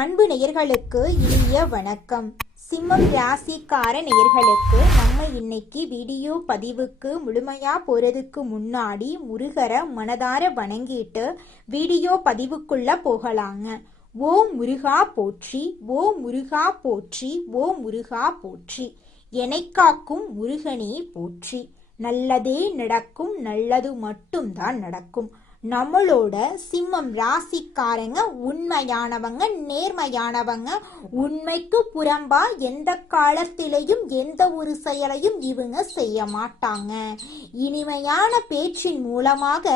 அன்பு நேயர்களுக்கு இனிய வணக்கம். சிம்மம் ராசிக்கார நேயர்களுக்கு நம்ம இன்னைக்கு வீடியோ பதிவுக்கு முழுமையா போறதுக்கு முன்னாடி முருகரை மனதார வணங்கிட்டு வீடியோ பதிவுக்குள்ள போகலாங்க. ஓ முருகா போற்றி, ஓ முருகா போற்றி, ஓ முருகா போற்றி, என்னை காக்கும் முருகனே போற்றி. நல்லதே நடக்கும், நல்லது மட்டும்தான் நடக்கும். நம்மளோட சிம்மம் ராசிக்காரங்க உண்மையானவங்க, நேர்மையானவங்க. உண்மைக்கு புறம்பா எந்த காலத்திலையும் எந்த ஒரு செயலையும் இவங்க செய்ய மாட்டாங்க. இனிமையான பேச்சின் மூலமாக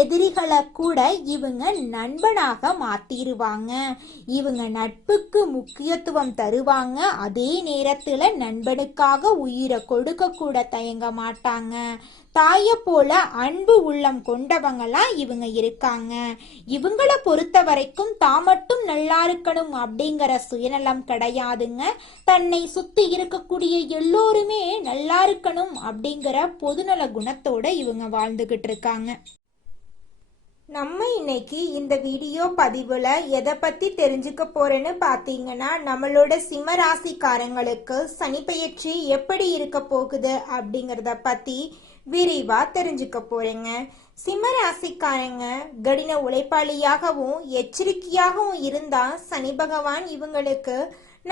எதிரிகளை கூட இவங்க நண்பனாக மாத்திருவாங்க. இவங்க நட்புக்கு முக்கியத்துவம் தருவாங்க. அதே நேரத்துல நண்பனுக்காக உயிரை கொடுக்க கூட தயங்க மாட்டாங்க. தாய போல அன்பு உள்ளம் கொண்டவங்களா இவங்க இருக்காங்க. இவங்களை பொறுத்த வரைக்கும் தான் மட்டும் நல்லா இருக்கணும் அப்படிங்கிற சுயநலம் கிடையாதுங்க. தன்னை சுத்தி இருக்கக்கூடிய எல்லோருமே நல்லா இருக்கணும் அப்படிங்கிற பொதுநல குணத்தோட இவங்க வாழ்ந்துகிட்டு இருக்காங்க. நம்ம இன்னைக்கு இந்த வீடியோ பதிவுல எதை பத்தி தெரிஞ்சுக்க போறேன்னு பாத்தீங்கன்னா, நம்மளோட சிம்ம ராசிக்காரங்களுக்கு சனி பெயர்ச்சி எப்படி இருக்க போகுது அப்படிங்கறத பத்தி விரிவா தெரிஞ்சுக்க போறேங்க. சிம்ம ராசிக்காரங்க கடின உழைப்பாளியாகவும் எச்சரிக்கையாகவும் இருந்தா சனி பகவான் இவங்களுக்கு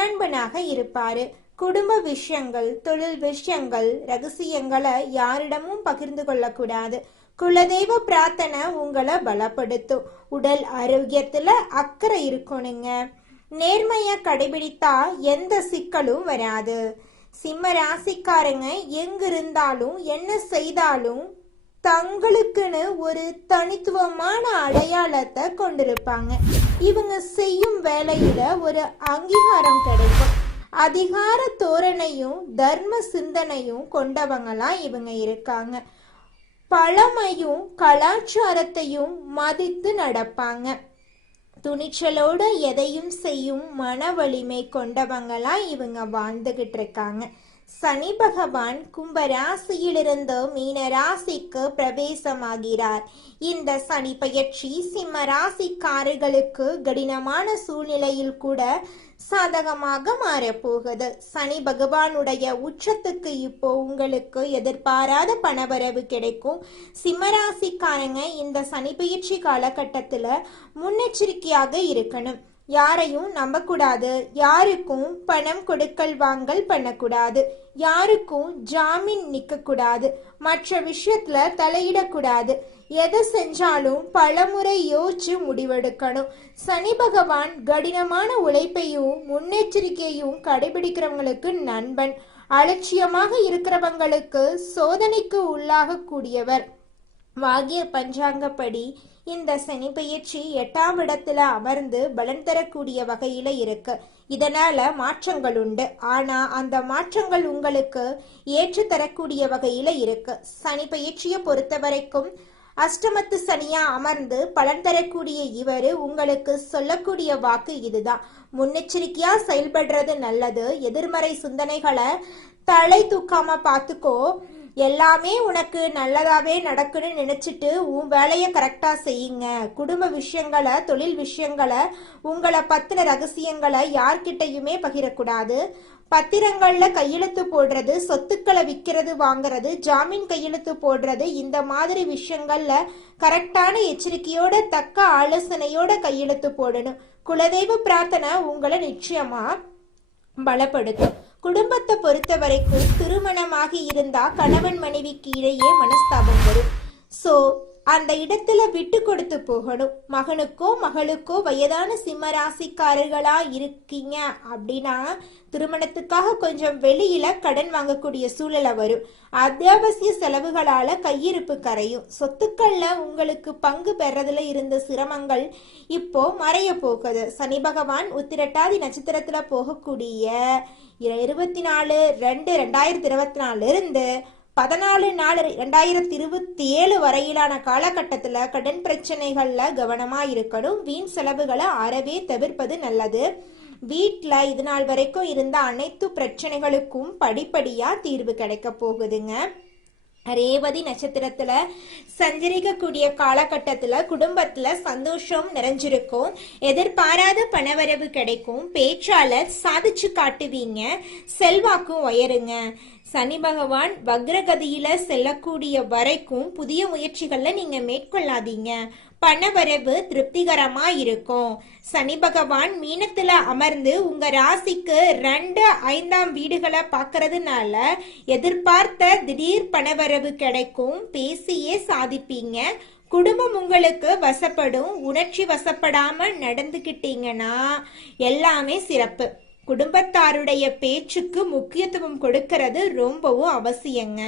நண்பனாக இருப்பாரு. குடும்ப விஷயங்கள், தொழில் விஷயங்கள், ரகசியங்களை யாரிடமும் பகிர்ந்து கொள்ளக்கூடாது. குலதெய்வ பிரார்த்தனை உங்களை பலப்படுத்தும். உடல் ஆரோக்கியத்துல அக்கறை இருக்கணுங்க. நேர்மைய கடைபிடித்தா எந்த சிக்கலும் வராது. சிம்ம ராசிக்காரங்க எங்க இருந்தாலும் என்ன செய்தாலும் தங்களுக்குன்னு ஒரு தனித்துவமான அடையாளத்தை கொண்டிருப்பாங்க. இவங்க செய்யும் வேலையில ஒரு அங்கீகாரம் கிடைக்கும். அதிகார தோரணையும் தர்ம சிந்தனையும் கொண்டவங்களா இவங்க இருக்காங்க. பழமையும் கலாச்சாரத்தையும் மதித்து நடப்பாங்க. துணிச்சலோட எதையும் செய்யும் மன வலிமை கொண்டவங்களா இவங்க வாழ்ந்துகிட்டு இருக்காங்க. சனி பகவான் கும்ப ராசியிலிருந்து மீன ராசிக்கு பிரவேசமாகிறார். இந்த சனி பெயர்ச்சி சிம்ம ராசிக்காரர்களுக்கு கடினமான சூழ்நிலையில் கூட சாதகமாக மாறப்போகுது. சனி பகவானுடைய உச்சத்துக்கு இப்போ உங்களுக்கு எதிர்பாராத பணவரவு கிடைக்கும். சிம்மராசிக்காரங்க இந்த சனி பெயர்ச்சி காலகட்டத்துல முன்னெச்சரிக்கையாக இருக்கணும். யாரையும் நம்பக்கூடாது. யாருக்கும் பணம் கொடுக்கல் வாங்கல் பண்ணக்கூடாது. யாருக்கும் ஜாமீன் நிக்க கூடாது. மற்ற விஷயத்துல தலையிடக்கூடாது. எதை செஞ்சாலும் பலமுறை யோசிச்சு முடிவெடுக்கணும். சனி பகவான் கடினமான உழைப்பையும் முன்னெச்சரிக்கையும் கடைபிடிக்கிறவங்களுக்கு நண்பன். அலட்சியமாக இருக்கிறவங்களுக்கு சோதனைக்கு உள்ளாக கூடியவர். வாகிய பஞ்சாங்கப்படி இந்த சனி பெயர்ச்சி 8ஆம் இடத்துல அமர்ந்து பலன் தரக்கூடிய வகையில இருக்கு. இதனால மாற்றங்கள் உண்டு. ஆனா அந்த மாற்றங்கள் உங்களுக்கு ஏற்று தரக்கூடிய வகையில இருக்கு. சனி பெயர்ச்சியை பொறுத்த வரைக்கும் அஷ்டமத்து சனியா அமர்ந்து பலன் தரக்கூடிய இவரு உங்களுக்கு சொல்லக்கூடிய வாக்கு இதுதான்: முன்னெச்சரிக்கையா செயல்படுறது நல்லது. எதிர்மறை சிந்தனைகளை தலை தூக்காம பாத்துக்கோ. எல்லாமே உனக்கு நல்லதாவே நடக்குன்னு நினைச்சிட்டு உன் வேலையை கரெக்டா செய்யுங்க. குடும்ப விஷயங்களை, தொழில் விஷயங்களை, உங்களை பத்தின ரகசியங்களை யார்கிட்டையுமே பகிரக்கூடாது. பத்திரங்கள்ல கையெழுத்து போடுறது, சொத்துக்களை விற்கிறது வாங்குறது, ஜாமீன் கையெழுத்து போடுறது, இந்த மாதிரி விஷயங்கள்ல கரெக்டான எச்சரிக்கையோட தக்க ஆலோசனையோட கையெழுத்து போடணும். குலதெய்வ பிரார்த்தனை உங்களை நிச்சயமா பலப்படுத்தும். குடும்பத்தை பொறுத்த வரைக்கும் திருமணமாகி இருந்தா கணவன் மனைவிக்கு இடையே மனஸ்தாபம் வரும். சோ அந்த இடத்துல விட்டு கொடுத்து போகணும். மகனுக்கோ மகளுக்கோ வயதான சிம்ம ராசிக்காரர்களா இருக்கீங்க அப்படின்னா திருமணத்துக்காக கொஞ்சம் வெளியில கடன் வாங்கக்கூடிய சூழலை வரும். அத்தியாவசிய செலவுகளால கையிருப்பு கரையும். சொத்துக்கள்ல உங்களுக்கு பங்கு பெறதுல இருந்த சிரமங்கள் இப்போ மறைய போகுது. சனி பகவான் உத்திரட்டாதி நட்சத்திரத்துல போகக்கூடிய 24/2/2024 இருந்து 14/4/2027 வரையிலான காலகட்டத்துல கடன் பிரச்சனைகள்ல கவனமா இருக்கணும். வீண் செலவுகளை அறவே தவிர்ப்பது நல்லது. வீட்டுல இது நாள் வரைக்கும் இருந்த அனைத்து பிரச்சனைகளுக்கும் படிப்படியா தீர்வு கிடைக்க போகுதுங்க. ரேவதி நட்சத்திரத்துல சஞ்சரிக்கக்கூடிய காலகட்டத்துல குடும்பத்துல சந்தோஷம் நிறைஞ்சிருக்கும். எதிர்பாராத பணவரவு கிடைக்கும். பேச்சாளர் சாதிச்சு காட்டுவீங்க. செல்வாக்கும் உயருங்க. சனி பகவான் வக்ரகதியில செல்லக்கூடிய வரைக்கும் புதிய முயற்சிகள்ல நீங்க மேற்கொள்ளாதீங்க. பணவரவு திருப்திகரமா இருக்கும். சனி பகவான் மீனத்துல அமர்ந்து உங்க ராசிக்கு 2, 5ஆம் வீடுகளை பார்க்கறதுனால எதிர்பார்த்த திடீர் பணவரவு கிடைக்கும். பேசியே சாதிப்பீங்க. குடும்பம் உங்களுக்கு வசப்படும். உணர்ச்சி வசப்படாம நடந்துகிட்டீங்கன்னா எல்லாமே சிறப்பு. குடும்பத்தாருடைய பேச்சுக்கு முக்கியத்துவம் கொடுக்கிறது ரொம்பவும் அவசியங்க.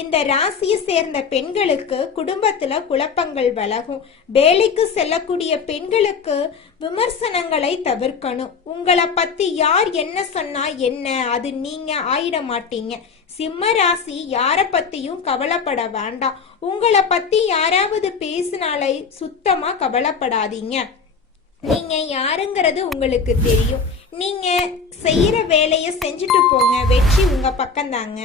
இந்த ராசியை சேர்ந்த பெண்களுக்கு குடும்பத்துல குழப்பங்கள் விலகும். வேலைக்கு செல்லக்கூடிய பெண்களுக்கு விமர்சனங்களை தவிர்க்கணும். உங்களை பத்தி யார் என்ன சொன்னா என்ன, அது நீங்க ஆயிட மாட்டீங்க. சிம்ம ராசி யார பத்தியும் கவலைப்பட வேண்டாம். உங்களை பத்தி யாராவது பேசினாலே சுத்தமா கவலைப்படாதீங்க. நீங்க யாருங்கிறது உங்களுக்கு தெரியும். நீங்க செய்யற வேலையை செஞ்சுட்டு போங்க. வெற்றி உங்க பக்கம்தாங்க.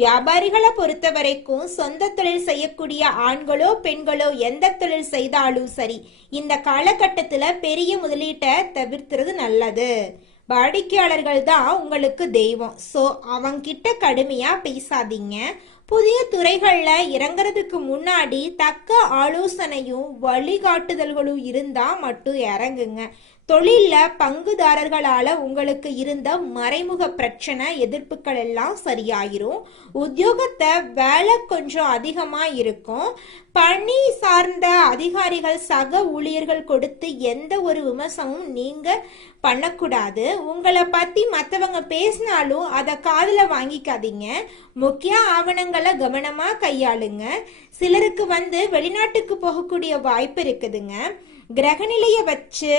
வியாபாரிகளை பொறுத்த வரைக்கும் சொந்த தொழில் செய்யக்கூடிய ஆண்களோ பெண்களோ எந்த தொழில் செய்தாலும் சரி, இந்த காலகட்டத்துல பெரிய முதலீட்டை தவிர்த்துறது நல்லது. வாடிக்கையாளர்கள் தான் உங்களுக்கு தெய்வம். சோ அவங்கிட்ட கடுமையா பேசாதீங்க. புதிய துறைகள்ல இறங்குறதுக்கு முன்னாடி தக்க ஆலோசனையும் வழிகாட்டுதல்களும் இருந்தா மட்டும் இறங்குங்க. தொழில்ல பங்குதாரர்களால உங்களுக்கு இருந்த மறைமுக பிரச்சனை எதிர்ப்புகள் எல்லாம் சரியாயிரும். உத்தியோகத்தை வேலை கொஞ்சம் அதிகமா இருக்கும். பணி சார்ந்த அதிகாரிகள் சக ஊழியர்கள் கொடுத்து எந்த ஒரு விமர்சனமும் நீங்க பண்ணக்கூடாது. உங்களை பத்தி மற்றவங்க பேசினாலும் அதை காதுல வாங்கிக்காதீங்க. முக்கிய ஆவணங்களை கவனமா கையாளுங்க. சிலருக்கு வெளிநாட்டுக்கு போகக்கூடிய வாய்ப்பு இருக்குதுங்க. கிரகநிலைய வச்சு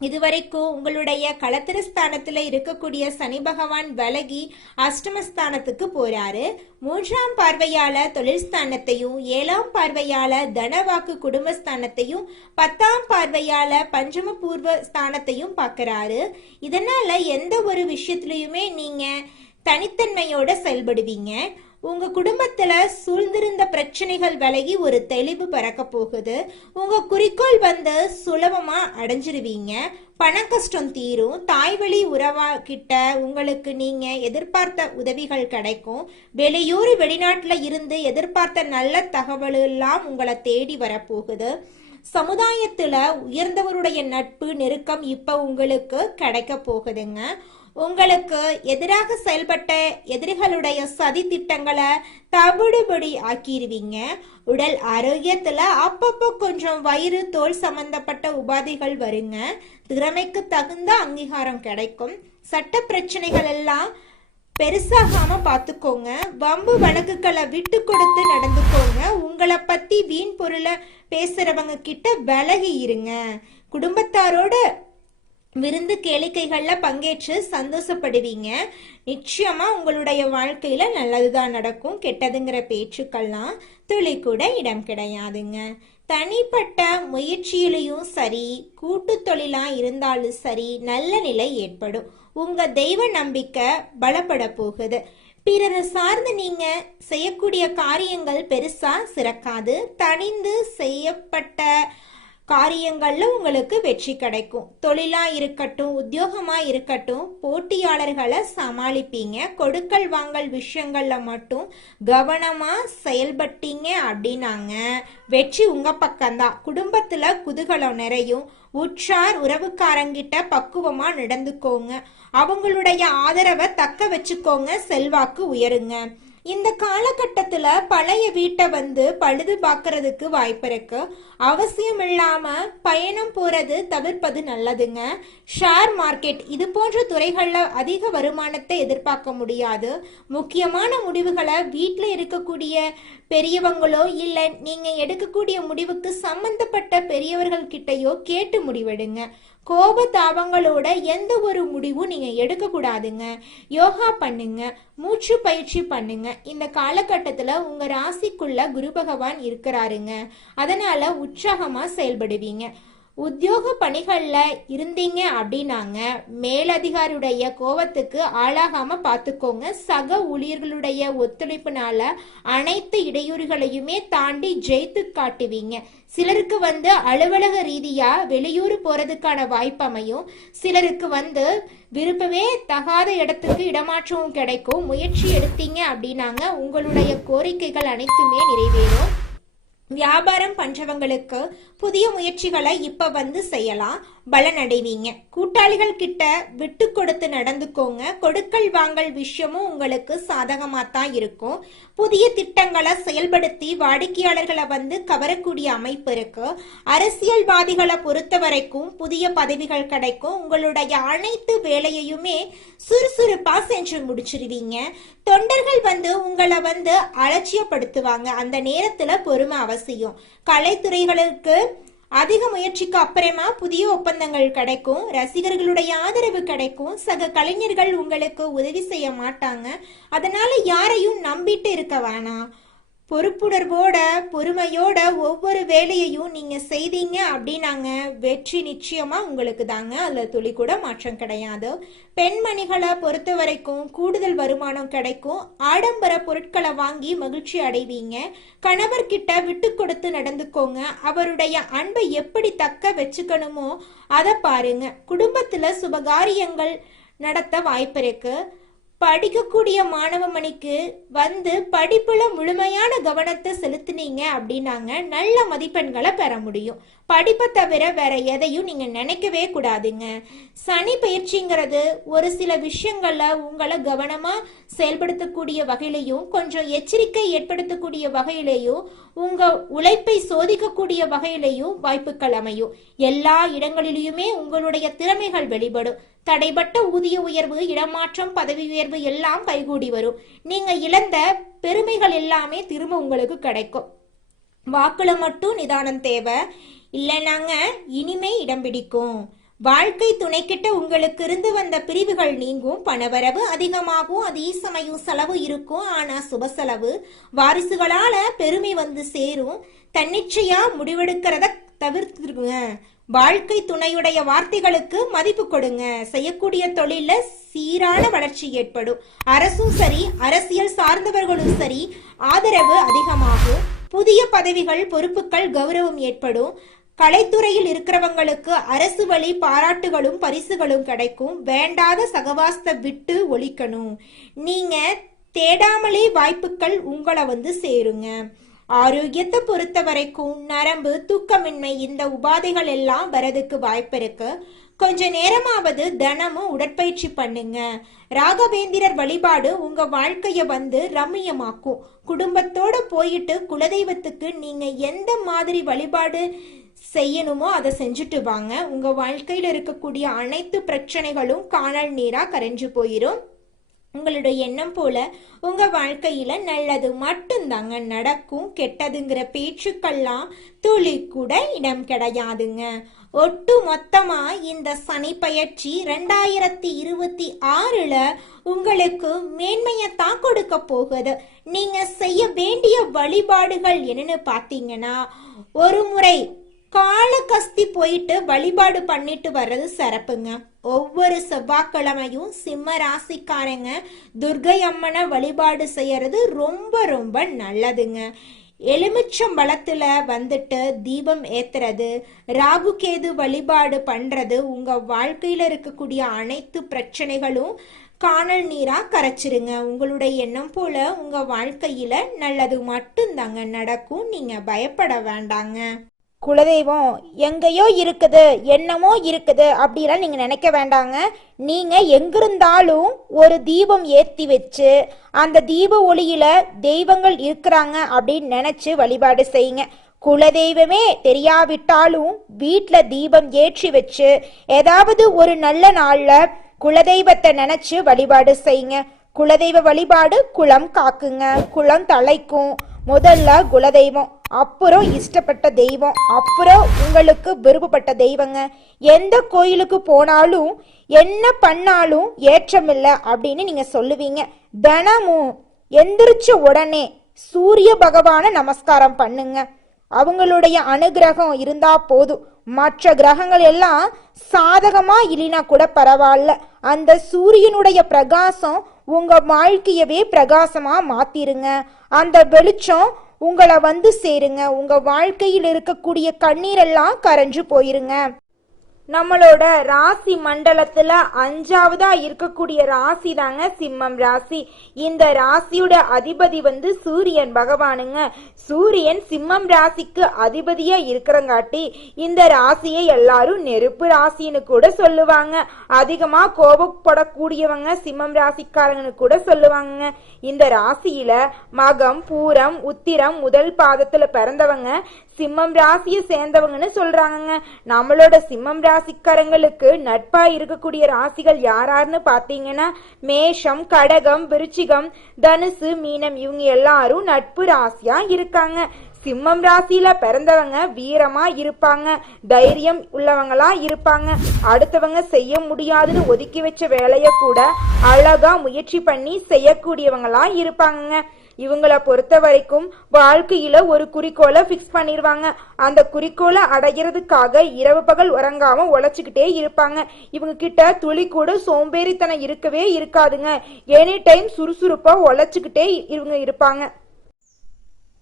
இதுவரைக்கும் உங்களுடைய களத்திரஸ்தானத்துல இருக்கக்கூடிய சனி பகவான் விலகி அஷ்டமஸ்தானத்துக்கு போறாரு. 3ஆம் பார்வையால தொழில் ஸ்தானத்தையும், 7ஆம் பார்வையால தனவாக்கு குடும்பஸ்தானத்தையும், 10ஆம் பார்வையால பஞ்சம பூர்வ ஸ்தானத்தையும் பார்க்கறாரு. இதனால எந்த ஒரு விஷயத்திலயுமே நீங்க தனித்தன்மையோட செயல்படுவீங்க. உங்க குடும்பத்துல சூழ்ந்திருந்த பிரச்சனைகள் விலகி ஒரு தெளிவு பறக்க போகுது. உங்க குறிக்கோள் சுலபமா அடைஞ்சிருவீங்க. பண கஷ்டம் தீரும். தாய்வழி உறவா கிட்ட உங்களுக்கு நீங்க எதிர்பார்த்த உதவிகள் கிடைக்கும். வெளியூர் வெளிநாட்டுல இருந்து எதிர்பார்த்த நல்ல தகவல் எல்லாம் உங்களை தேடி வரப்போகுது. சமுதாயத்துல உயர்ந்தவருடைய நட்பு நெருக்கம் இப்ப உங்களுக்கு கிடைக்க போகுதுங்க. உங்களுக்கு எதிராக செயல்பட்ட எதிரிகளுடைய சதி திட்டங்களை தவிடுபடி ஆக்கிடுவீங்க. உடல் ஆரோக்கியத்துல அப்பப்போ கொஞ்சம் வயிறு தோல் சம்பந்தப்பட்ட உபாதைகள் வருங்க. திறமைக்கு தகுந்த அங்கீகாரம் கிடைக்கும். சட்ட பிரச்சனைகள் எல்லாம் பெருசாகாம பாத்துக்கோங்க. வம்பு வழக்குகளை விட்டு கொடுத்து நடந்துக்கோங்க. உங்களை பத்தி வீண் பொருளை பேசுறவங்க கிட்ட விலகி இருங்க. குடும்பத்தாரோட விருந்து கேளிக்கைகள்ல பங்கேற்று சந்தோஷப்படுவீங்க. நிச்சயமா உங்களுடைய வாழ்க்கையில நல்லதுதான் நடக்கும். கெட்டதுங்கிற பேச்சுக்கள்லாம் துளி கூட இடம் கிடையாதுங்க. தனிப்பட்ட முயற்சியிலையும் சரி, கூட்டு தொழிலா இருந்தாலும் சரி, நல்ல நிலை ஏற்படும். உங்க தெய்வ நம்பிக்கை பலப்பட போகுது. பிறரை சார்ந்து நீங்க செய்யக்கூடிய காரியங்கள் பெருசா சிறக்காது. தனிந்து செய்யப்பட்ட காரியங்கள்ல உங்களுக்கு வெற்றி கிடைக்கும். தொழிலா இருக்கட்டும், உத்தியோகமா இருக்கட்டும், போட்டியாளர்களை சமாளிப்பீங்க. கொடுக்கல் வாங்கல் விஷயங்கள்ல மட்டும் கவனமா செயல்பட்டீங்க அப்படின்னாங்க வெற்றி உங்க பக்கம்தான். குடும்பத்துல குதூகலம் நிறையும். உற்றார் உறவுக்காரங்கிட்ட பக்குவமா நடந்துக்கோங்க. அவங்களுடைய ஆதரவை தக்க வச்சுக்கோங்க. செல்வாக்கு உயருங்க. இந்த காலகட்டத்துல பழைய வீட்டை பழுது பார்க்கறதுக்கு வாய்ப்பு இருக்கு. அவசியம் இல்லாம பயணம் போறது தவிர்ப்பது நல்லதுங்க. ஷேர் மார்க்கெட் இது போன்ற துறைகள்ல அதிக வருமானத்தை எதிர்பார்க்க முடியாது. முக்கியமான முடிவுகளை வீட்டுல இருக்கக்கூடிய பெரியவங்களோ இல்ல நீங்க எடுக்கக்கூடிய முடிவுக்கு சம்பந்தப்பட்ட பெரியவர்கள் கிட்டையோ கேட்டு முடிவெடுங்க. கோப தாபங்களோட எந்த ஒரு முடிவும் நீங்க எடுக்க கூடாதுங்க. யோகா பண்ணுங்க, மூச்சு பயிற்சி பண்ணுங்க. இந்த காலகட்டத்துல உங்க ராசிக்குள்ள குரு பகவான் இருக்கிறாருங்க. அதனால உற்சாகமா செயல்படுவீங்க. உத்தியோக பணிகள்ல இருந்தீங்க அப்படின்னாங்க மேலதிகாரியுடைய கோபத்துக்கு ஆளாகாம பார்த்துக்கோங்க. சக ஊழியர்களுடைய ஒத்துழைப்புனால அனைத்து இடையூறுகளையுமே தாண்டி ஜெயித்து காட்டுவீங்க. சிலருக்கு அலுவலக ரீதியா வெளியூர் போறதுக்கான வாய்ப்பு அமையும். சிலருக்கு விருப்பமே தகாத இடத்துக்கு இடமாற்றமும் கிடைக்கும். முயற்சி எடுத்தீங்க அப்படின்னாங்க உங்களுடைய கோரிக்கைகள் அனைத்துமே நிறைவேறும். வியாபாரம் பண்றவங்களுக்கு புதிய முயற்சிகளை இப்ப செய்யலாம், பலன் அடைவீங்க. கூட்டாளிகள் கிட்ட விட்டு கொடுத்து நடந்துக்கோங்க. கொடுக்கல் வாங்கல் விஷயமும் உங்களுக்கு சாதகமா தான் இருக்கும். புதிய திட்டங்களை செயல்படுத்தி வாடிக்கையாளர்களை கவரக்கூடிய அமைப்பு இருக்கு. அரசியல்வாதிகளை பொறுத்த வரைக்கும் புதிய பதவிகள் கிடைக்கும். உங்களுடைய அனைத்து வேலையுமே சுறுசுறுப்பா செஞ்சு முடிச்சிருவீங்க. தொண்டர்கள் உங்களை அலட்சியப்படுத்துவாங்க. அந்த நேரத்துல பொறுமை அவசியம். கலைத்துறைகளுக்கு அதிக முயற்சிக்கு அப்புறமா புதிய ஒப்பந்தங்கள் கிடைக்கும். ரசிகர்களுடைய ஆதரவு கிடைக்கும். சக கலைஞர்கள் உங்களுக்கு உதவி செய்ய மாட்டாங்க. அதனால யாரையும் நம்பிட்டு இருக்க வேணாம். பொறுப்புணர்வோட பொறுமையோட ஒவ்வொரு வேலையையும் நீங்க செய்தீங்க அப்படின்னாங்க வெற்றி நிச்சயமா உங்களுக்கு தாங்க. அதுல துளி கூட மாற்றம் கிடையாது. பெண்மணிகளை பொறுத்த வரைக்கும் கூடுதல் வருமானம் கிடைக்கும். ஆடம்பர பொருட்களை வாங்கி மகிழ்ச்சி அடைவீங்க. கணவர்கிட்ட விட்டு கொடுத்து நடந்துக்கோங்க. அவருடைய அன்பை எப்படி தக்க வச்சுக்கணுமோ அதை பாருங்க. குடும்பத்துல சுபகாரியங்கள் நடத்த வாய்ப்பு இருக்கு. படிக்கக்கூடிய மாணவ மணிக்கு படிப்புல முழுமையான கவனத்தை செலுத்தினீங்க அப்படின்னாங்க நல்ல மதிப்பெண்களை பெற முடியும். படிப்பை தவிர வேற எதையும் நீங்க நினைக்கவே கூடாதுங்க. சனி பயிற்சிங்கிறது ஒரு சில விஷயங்கள்ல உங்களை கவனமா செயல்படுத்தக்கூடிய வகையிலையும் கொஞ்சம் எச்சரிக்கை ஏற்படுத்தக்கூடிய வகையிலையும் உங்க உழைப்பை சோதிக்கக்கூடிய வகையிலையும் வாய்ப்புகள் அமையும். எல்லா இடங்களிலுமே உங்களுடைய திறமைகள் வெளிப்படும். தடைபட்ட ஊதிய உயர்வு, இடமாற்றம், பதவி உயர்வு எல்லாம் கைகூடி வரும். நீங்க இழந்த பெருமைகள் எல்லாமே திரும்ப உங்களுக்கு கிடைக்கும். வாக்குல மட்டும் நிதானம் தேவை, இல்லைனாங்க இனிமே இடம் பிடிக்கும். வாழ்க்கை துணைக்கிட்ட உங்களுக்கு இருந்து வந்த பிரிவுகள் நீங்கும். பணவரவு அதிகமாகும். அதே சமயம் செலவு இருக்கும். ஆனா சுப செலவு. வாரிசுகளால பெருமை சேரும். தன்னிச்சையா முடிவெடுக்கிறத தவிர்த்துருங்க. வாழ்க்கை துணையுடைய வார்த்தைகளுக்கு மதிப்பு கொடுங்க. செய்யக்கூடிய தொழில சீரான வளர்ச்சி ஏற்படும். அரசும் சரி, அரசியல் சார்ந்தவர்களும் சரி, ஆதரவு அதிகமாகும். புதிய பதவிகள், பொறுப்புகள், கௌரவம் ஏற்படும். கலைத்துறையில் இருக்கிறவங்களுக்கு அரசு வழி பாராட்டுகளும் பரிசுகளும் கிடைக்கும். வேண்டாத சகவாசத்தை விட்டு ஒழிக்கணும். நீங்க தேடாமலே வாய்ப்புகள் உங்களை சேருங்க. ஆரோக்கியத்தை பொறுத்த வரைக்கும் நரம்பு, தூக்கமின்மை இந்த உபாதைகள் எல்லாம் வரதுக்கு வாய்ப்பு இருக்கு. கொஞ்ச நேரமாவது தினமும் உடற்பயிற்சி பண்ணுங்க. ராகவேந்திரர் வழிபாடு உங்க வாழ்க்கைய ரம்மியமாக்கும். குடும்பத்தோட போயிட்டு குலதெய்வத்துக்கு நீங்க எந்த மாதிரி வழிபாடு செய்யணுமோ அதை செஞ்சுட்டு வாங்க. உங்க வாழ்க்கையில இருக்கக்கூடிய அனைத்து பிரச்சனைகளும் காணல் நீரா கரைஞ்சு போயிரும். உங்களுடைய எண்ணம் போல உங்க வாழ்க்கையில நல்லது மட்டும்தாங்க நடக்கும். கெட்டதுங்கிற பேச்சுக்கெல்லாம் துளி கூட இடம் கிடையாதுங்க. ஒட்டு மொத்தமா இந்த சனி பயிற்சி 2026ல உங்களுக்கு மேன்மையத்தான் கொடுக்க போகுது. நீங்க செய்ய வேண்டிய வழிபாடுகள் என்னன்னு பாத்தீங்கன்னா, ஒரு முறை காளகஸ்தி போயிட்டு வழிபாடு பண்ணிட்டு வர்றது சிறப்புங்க. ஒவ்வொரு செவ்வாய்க்கிழமையும் சிம்ம ராசிக்காரங்க துர்கை அம்மனை வழிபாடு செய்யறது ரொம்ப ரொம்ப நல்லதுங்க. எலுமிச்சம்பழத்துல தீபம் ஏத்துறது, ராகு கேது வழிபாடு பண்றது உங்க வாழ்க்கையில இருக்கக்கூடிய அனைத்து பிரச்சனைகளும் காணல் நீரா கரைச்சிருங்க. உங்களுடைய எண்ணம் போல உங்க வாழ்க்கையில நல்லது மட்டும்தாங்க நடக்கும். நீங்க பயப்பட வேண்டாங்க. குலதெய்வம் எங்கேயோ இருக்குது, என்னமோ இருக்குது அப்படிலாம் நீங்கள் நினைக்க வேண்டாங்க. நீங்கள் எங்கிருந்தாலும் ஒரு தீபம் ஏற்றி வச்சு அந்த தீப ஒளியில் தெய்வங்கள் இருக்கிறாங்க அப்படின்னு நினச்சி வழிபாடு செய்யுங்க. குலதெய்வமே தெரியாவிட்டாலும் வீட்டில் தீபம் ஏற்றி வச்சு ஏதாவது ஒரு நல்ல நாளில் குலதெய்வத்தை நினச்சி வழிபாடு செய்யுங்க. குலதெய்வ வழிபாடு குலம் காக்குங்க, குலம் தலைக்கும். முதல்ல குலதெய்வம், அப்புறம் இஷ்டப்பட்ட தெய்வம், அப்புறம் உங்களுக்கு விருப்பப்பட்ட தெய்வங்க. எந்த கோயிலுக்கு போனாலும் என்ன பண்ணாலும் ஏற்றமில்லை அப்படின்னு நீங்க சொல்லுவீங்க. தினமும் எந்திரிச்ச உடனே சூரிய பகவான நமஸ்காரம் பண்ணுங்க. அவங்களுடைய அனுகிரகம் இருந்தா போதும். மற்ற கிரகங்கள் எல்லாம் சாதகமா இல்லைனா கூட பரவாயில்ல, அந்த சூரியனுடைய பிரகாசம் உங்க வாழ்க்கையவே பிரகாசமா மாத்திருங்க. அந்த வெளிச்சம் உங்களை வந்து சேருங்க. உங்க வாழ்க்கையில் இருக்கக்கூடிய கண்ணீரெல்லாம் கரைஞ்சு போயிருங்க. நம்மளோட ராசி மண்டலத்துல 5வதா இருக்கக்கூடிய ராசி தாங்க சிம்மம் ராசி. இந்த ராசியோட அதிபதி வந்து சூரியன் பகவானுங்க. சூரியன் சிம்மம் ராசிக்கு அதிபதியா இருக்கிறங்காட்டி இந்த ராசியை எல்லாரும் நெருப்பு ராசின்னு கூட சொல்லுவாங்க. அதிகமா கோபப்படக்கூடியவங்க சிம்மம் ராசிக்காரங்கன்னு கூட சொல்லுவாங்க. இந்த ராசியில மகம், பூரம், உத்திரம் முதல் பாதத்துல பிறந்தவங்க சிம்மம் ராசியை சேர்ந்தவங்கன்னு சொல்றாங்க. நம்மளோட சிம்மம் ராசிக்காரங்களுக்கு நட்பா இருக்கக்கூடிய ராசிகள் யாராருன்னு பாத்தீங்கன்னா மேஷம், கடகம், விருச்சிகம், தனுசு, மீனம் இவங்க எல்லாரும் நட்பு ராசியா இருக்காங்க. சிம்மம் ராசியில பிறந்தவங்க வீரமா இருப்பாங்க, தைரியம் உள்ளவங்களா இருப்பாங்க. அடுத்தவங்க செய்ய முடியாதுன்னு ஒதுக்கி வச்ச வேலைய கூட அழகா முயற்சி பண்ணி செய்யக்கூடியவங்களா இருப்பாங்க. இவங்கள பொறுத்த வரைக்கும் வாழ்க்கையில ஒரு குறிக்கோளை பிக்ஸ் பண்ணிடுவாங்க. அந்த குறிக்கோளை அடைகிறதுக்காக இரவு பகல் உறங்காம உழைச்சுக்கிட்டே இருப்பாங்க. இவங்க கிட்ட துளி கூட சோம்பேறித்தனம் இருக்கவே இருக்காதுங்க. எனி டைம் சுறுசுறுப்பா உழைச்சுக்கிட்டே இவங்க இருப்பாங்க.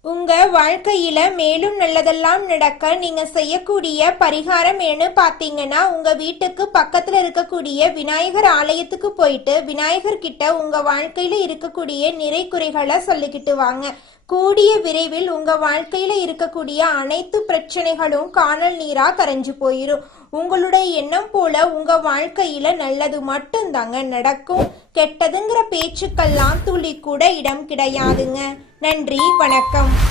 உங்க வாழ்க்கையில மேலும் நல்லதெல்லாம் நடக்க நீங்க செய்யக்கூடிய பரிகாரம் என்ன பாத்தீங்கன்னா, உங்க வீட்டுக்கு பக்கத்துல இருக்கக்கூடிய விநாயகர் ஆலயத்துக்கு போயிட்டு விநாயகர் கிட்ட உங்க வாழ்க்கையில இருக்கக்கூடிய நிறை குறைகளை சொல்லிக்கிட்டு வாங்க. கூடிய விரைவில் உங்க வாழ்க்கையில இருக்கக்கூடிய அனைத்து பிரச்சனைகளும் காணல் நீரா கரைஞ்சு போயிரும். உங்களுடைய எண்ணம் போல உங்க வாழ்க்கையில நல்லது மட்டும்தாங்க நடக்கும். கெட்டதுங்கிற பேச்சுக்கெல்லாம் துளி கூட இடம் கிடையாதுங்க. நன்றி, வணக்கம்.